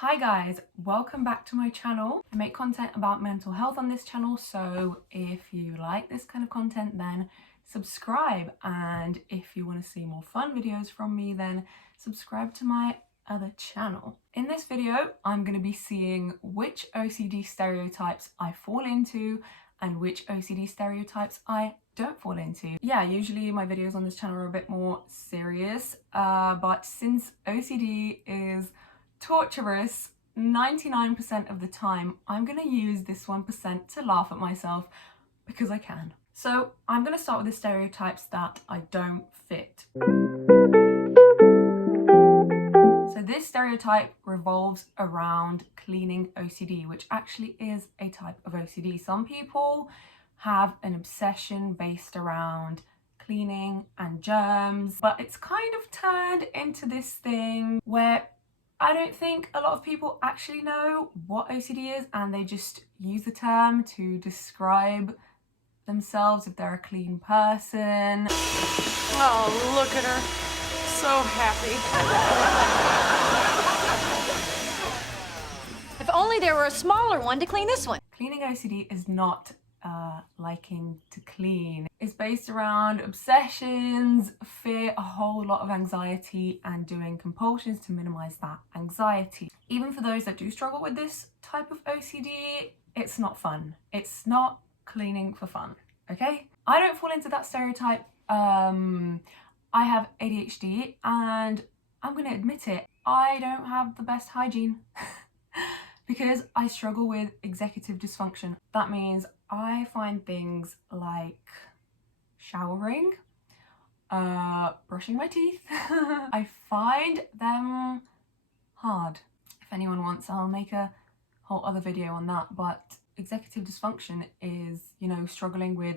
Hi guys, welcome back to my channel. I make content about mental health on this channel, so if you like this kind of content then subscribe, and if you want to see more fun videos from me then subscribe to my other channel. In this video I'm going to be seeing which OCD stereotypes I fall into and which OCD stereotypes I don't fall into. Yeah, usually my videos on this channel are a bit more serious, but since OCD is torturous 99% of the time, I'm gonna use this 1% to laugh at myself because I can. So I'm gonna start with the stereotypes that I don't fit. So this stereotype revolves around cleaning OCD, which actually is a type of OCD. Some people have an obsession based around cleaning and germs, but it's kind of turned into this thing where I don't think a lot of people actually know what OCD is, and they just use the term to describe themselves if they're a clean person. Oh, look at her. So happy. If only there were a smaller one to clean this one. Cleaning OCD is not liking to clean. It's based around obsessions, fear, a whole lot of anxiety, and doing compulsions to minimize that anxiety. Even for those that do struggle with this type of OCD, it's not fun. It's not cleaning for fun, okay? I don't fall into that stereotype. I have ADHD and I'm gonna admit it, I don't have the best hygiene because I struggle with executive dysfunction. That means I find things like showering, brushing my teeth, I find them hard. If anyone wants, I'll make a whole other video on that, but executive dysfunction is, you know, struggling with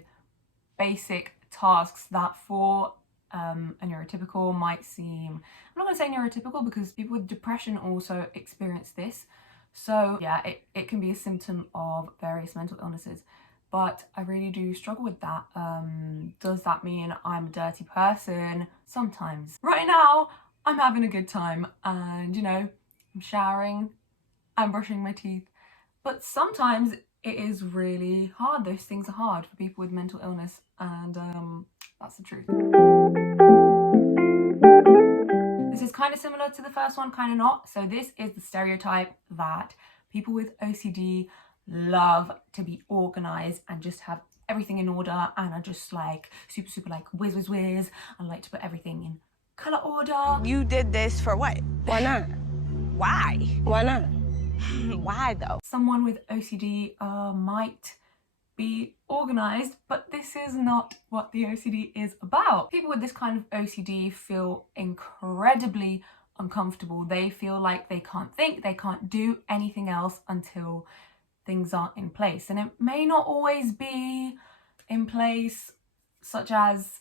basic tasks that for a neurotypical might seem, I'm not going to say neurotypical because people with depression also experience this. So yeah, it can be a symptom of various mental illnesses, but I really do struggle with that. Does that mean I'm a dirty person? Sometimes. Right now, I'm having a good time and, you know, I'm showering, I'm brushing my teeth, but sometimes it is really hard. Those things are hard for people with mental illness, and that's the truth. This is kind of similar to the first one, kind of not. So this is the stereotype that people with OCD love to be organized and just have everything in order, and are just like super like whiz and like to put everything in color order. You did this for what? Why not? Why? Why not? Why though? Someone with OCD might be organized, but this is not what the OCD is about. People with this kind of OCD feel incredibly uncomfortable. They feel like they can't think, they can't do anything else until things are in place. And it may not always be in place, such as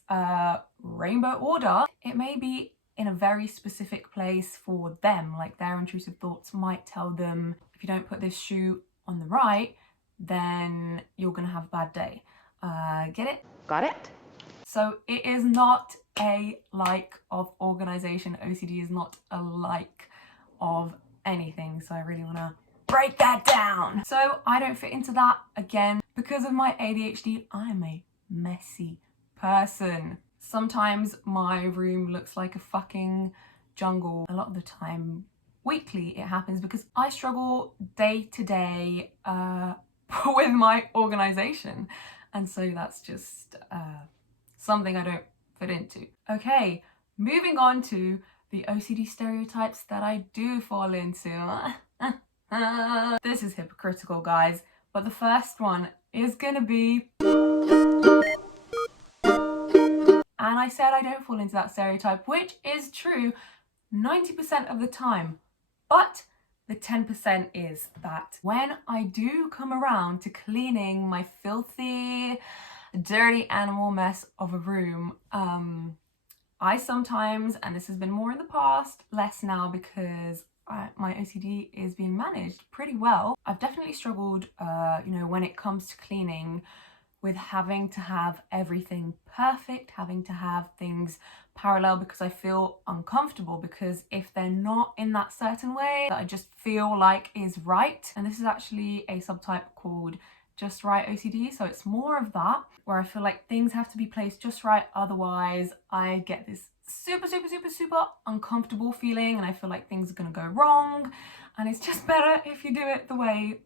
rainbow order. It may be in a very specific place for them. Like their intrusive thoughts might tell them, if you don't put this shoe on the right, then you're gonna have a bad day. Get it? Got it? So it is not a like of organization. OCD is not a like of anything. So I really wanna break that down. So I don't fit into that. Again, because of my ADHD, I'm a messy person. Sometimes my room looks like a fucking jungle. A lot of the time, weekly, it happens because I struggle day to day with my organization, and so that's just something I don't fit into. Okay, moving on to the OCD stereotypes that I do fall into. This is hypocritical, guys, but the first one is gonna be, and I said I don't fall into that stereotype, which is true 90% of the time, but the 10% is that when I do come around to cleaning my filthy, dirty animal mess of a room, I sometimes, and this has been more in the past, less now because my OCD is being managed pretty well. I've definitely struggled, you know, when it comes to cleaning with having to have everything perfect, having to have things parallel, because I feel uncomfortable, because if they're not in that certain way that I just feel like is right, and this is actually a subtype called just right OCD, so it's more of that, where I feel like things have to be placed just right, otherwise I get this super uncomfortable feeling and I feel like things are gonna go wrong, and it's just better if you do it the way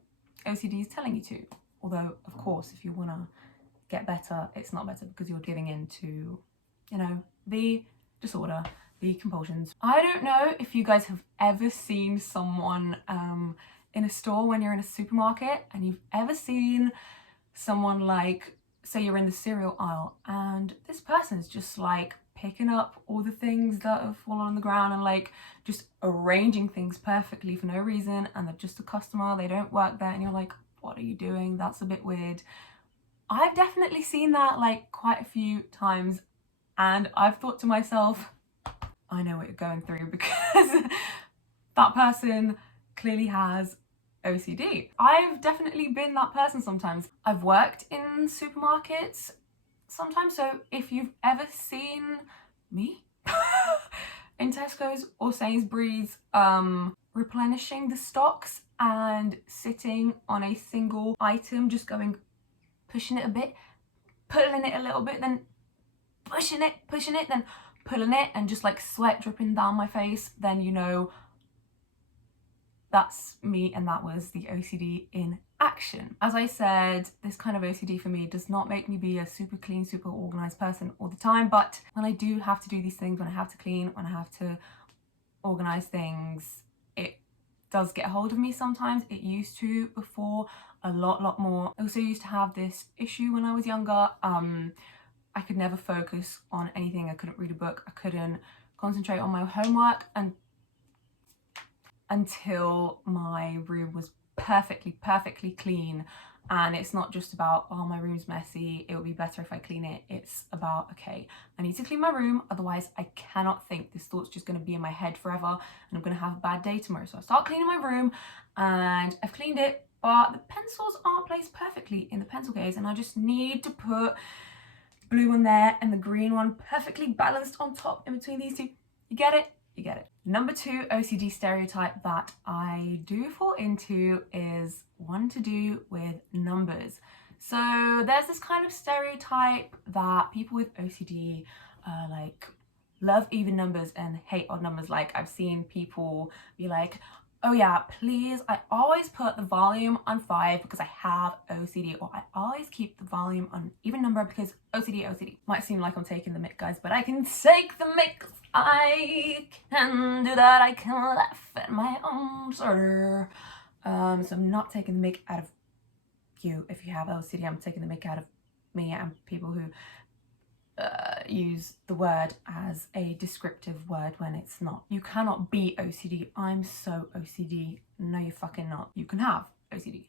OCD is telling you to. Although, of course, if you wanna get better, it's not better because you're giving in to, you know, the disorder, the compulsions. I don't know if you guys have ever seen someone in a store when you're in a supermarket, and you've ever seen someone, like, say you're in the cereal aisle and this person's just like picking up all the things that have fallen on the ground and like just arranging things perfectly for no reason, and they're just a customer, they don't work there, and you're like, what are you doing? That's a bit weird. I've definitely seen that like quite a few times, and I've thought to myself, I know what you're going through, because that person clearly has OCD. I've definitely been that person sometimes. I've worked in supermarkets sometimes, so if you've ever seen me in Tesco's or Sainsbury's replenishing the stocks and sitting on a single item, just going, pushing it a bit, pulling it a little bit, then pushing it, then pulling it, and just like sweat dripping down my face, then you know that's me, and that was the OCD in action. As I said, this kind of OCD for me does not make me be a super clean, super organized person all the time, but when I do have to do these things, when I have to clean, when I have to organize things, it does get a hold of me sometimes. It used to before, a lot more. I also used to have this issue when I was younger. I could never focus on anything. I couldn't read a book. I couldn't concentrate on my homework until my room was perfectly clean. And it's not just about, oh, my room's messy, it would be better if I clean it. It's about, okay, I need to clean my room, otherwise I cannot think. This thought's just going to be in my head forever and I'm going to have a bad day tomorrow. So I start cleaning my room, and I've cleaned it, but the pencils aren't placed perfectly in the pencil case, and I just need to put blue one there and the green one perfectly balanced on top in between these two. You get it? You get it. Number 2 OCD stereotype that I do fall into is one to do with numbers. So there's this kind of stereotype that people with OCD like love even numbers and hate odd numbers. Like, I've seen people be like, oh yeah, please, I always put the volume on 5 because I have OCD, or I always keep the volume on even number because OCD. Might seem like I'm taking the mick, guys, but I can take the mick. I can do that. I can laugh at my own disorder. So I'm not taking the mick out of you if you have OCD. I'm taking the mick out of me and people who use the word as a descriptive word when it's not. You cannot be OCD. I'm so OCD. No, you fucking not. You can have OCD.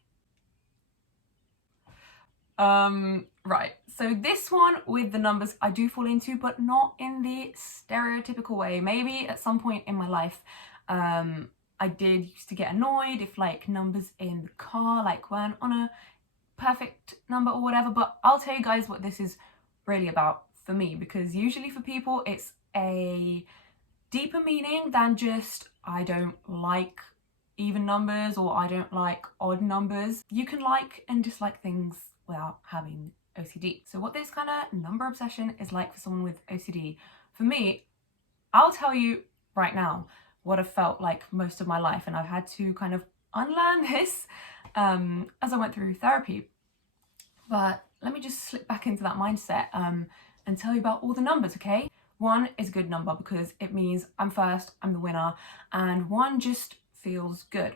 Right, so this one with the numbers I do fall into, but not in the stereotypical way. Maybe at some point in my life I did used to get annoyed if like numbers in the car like weren't on a perfect number or whatever, but I'll tell you guys what this is really about for me, because usually for people it's a deeper meaning than just I don't like even numbers or I don't like odd numbers. You can like and dislike things without having OCD. So what this kind of number obsession is like for someone with OCD, for me, I'll tell you right now what I've felt like most of my life, and I've had to kind of unlearn this as I went through therapy. But let me just slip back into that mindset and tell you about all the numbers, okay? 1 is a good number because it means I'm first, I'm the winner, and 1 just feels good.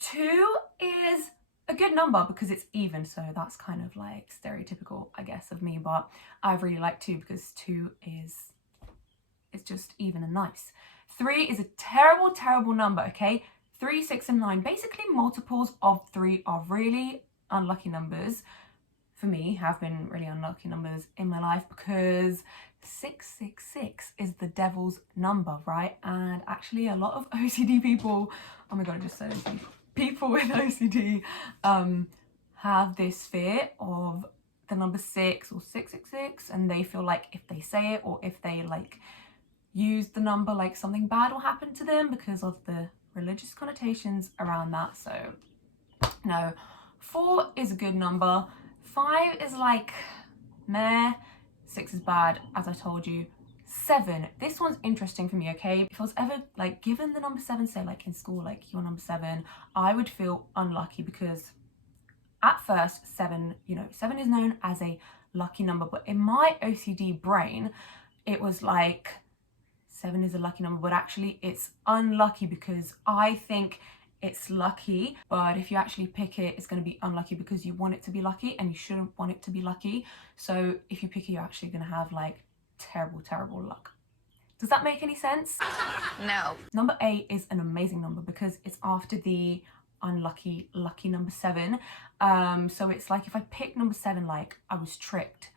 2 is a good number because it's even, so that's kind of like stereotypical, I guess, of me, but I really like 2 because 2 is, it's just even and nice. 3 is a terrible number, okay? 3, 6, and 9, basically multiples of 3 are really unlucky numbers. For me, have been really unlucky numbers in my life because 666 is the devil's number, right? And actually a lot of OCD people, oh my god, I just said OCD, people with OCD have this fear of the number 6 or 666, and they feel like if they say it or if they like use the number, like something bad will happen to them because of the religious connotations around that. So no, 4 is a good number. 5 is like meh. 6 is bad, as I told you. 7, this one's interesting for me, okay? If I was ever like given the number 7, say like in school, like you're number 7, I would feel unlucky because at first 7, you know, 7 is known as a lucky number, but in my OCD brain, it was like 7 is a lucky number, but actually it's unlucky because I think it's lucky, but if you actually pick it, it's going to be unlucky because you want it to be lucky and you shouldn't want it to be lucky. So if you pick it, you're actually going to have like terrible luck. Does that make any sense? No. Number 8 is an amazing number because it's after the unlucky lucky number 7. So it's like if I pick number 7, like I was tricked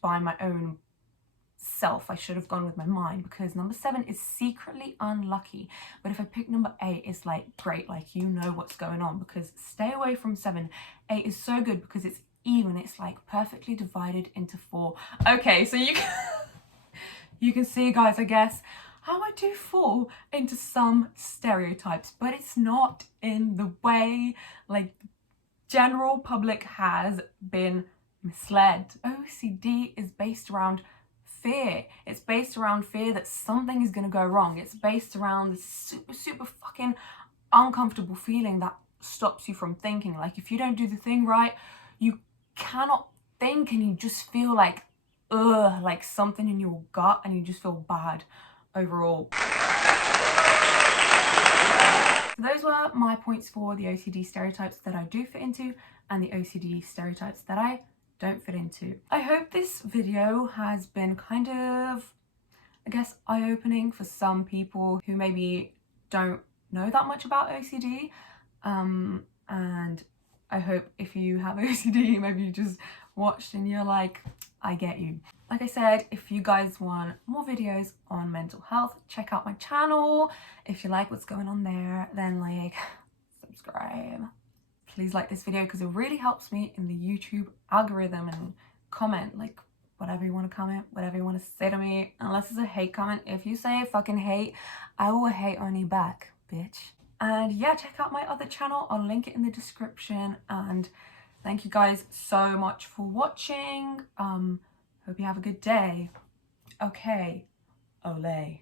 by my own self. I should have gone with my mind because number 7 is secretly unlucky. But if I pick number 8, it's like great, like you know what's going on, because stay away from 7. 8 is so good because it's even, it's like perfectly divided into 4. Okay, so you can you can see, guys, I guess how I do fall into some stereotypes, but it's not in the way like general public has been misled. OCD is based around fear. It's based around fear that something is going to go wrong. It's based around this super fucking uncomfortable feeling that stops you from thinking. Like if you don't do the thing right, you cannot think and you just feel like ugh, like something in your gut, and you just feel bad overall. So those were my points for the OCD stereotypes that I do fit into and the OCD stereotypes that I don't fit into. I hope this video has been kind of, I guess, eye-opening for some people who maybe don't know that much about OCD. And I hope if you have OCD, maybe you just watched and you're like, I get you. Like I said, if you guys want more videos on mental health, check out my channel. If you like what's going on there, then like, subscribe. Please like this video because it really helps me in the YouTube algorithm, and comment like whatever you want to comment, whatever you want to say to me, unless it's a hate comment. If you say fucking hate, I will hate on you back, bitch. And yeah, check out my other channel. I'll link it in the description. And thank you guys so much for watching. Hope you have a good day. Okay, Olay.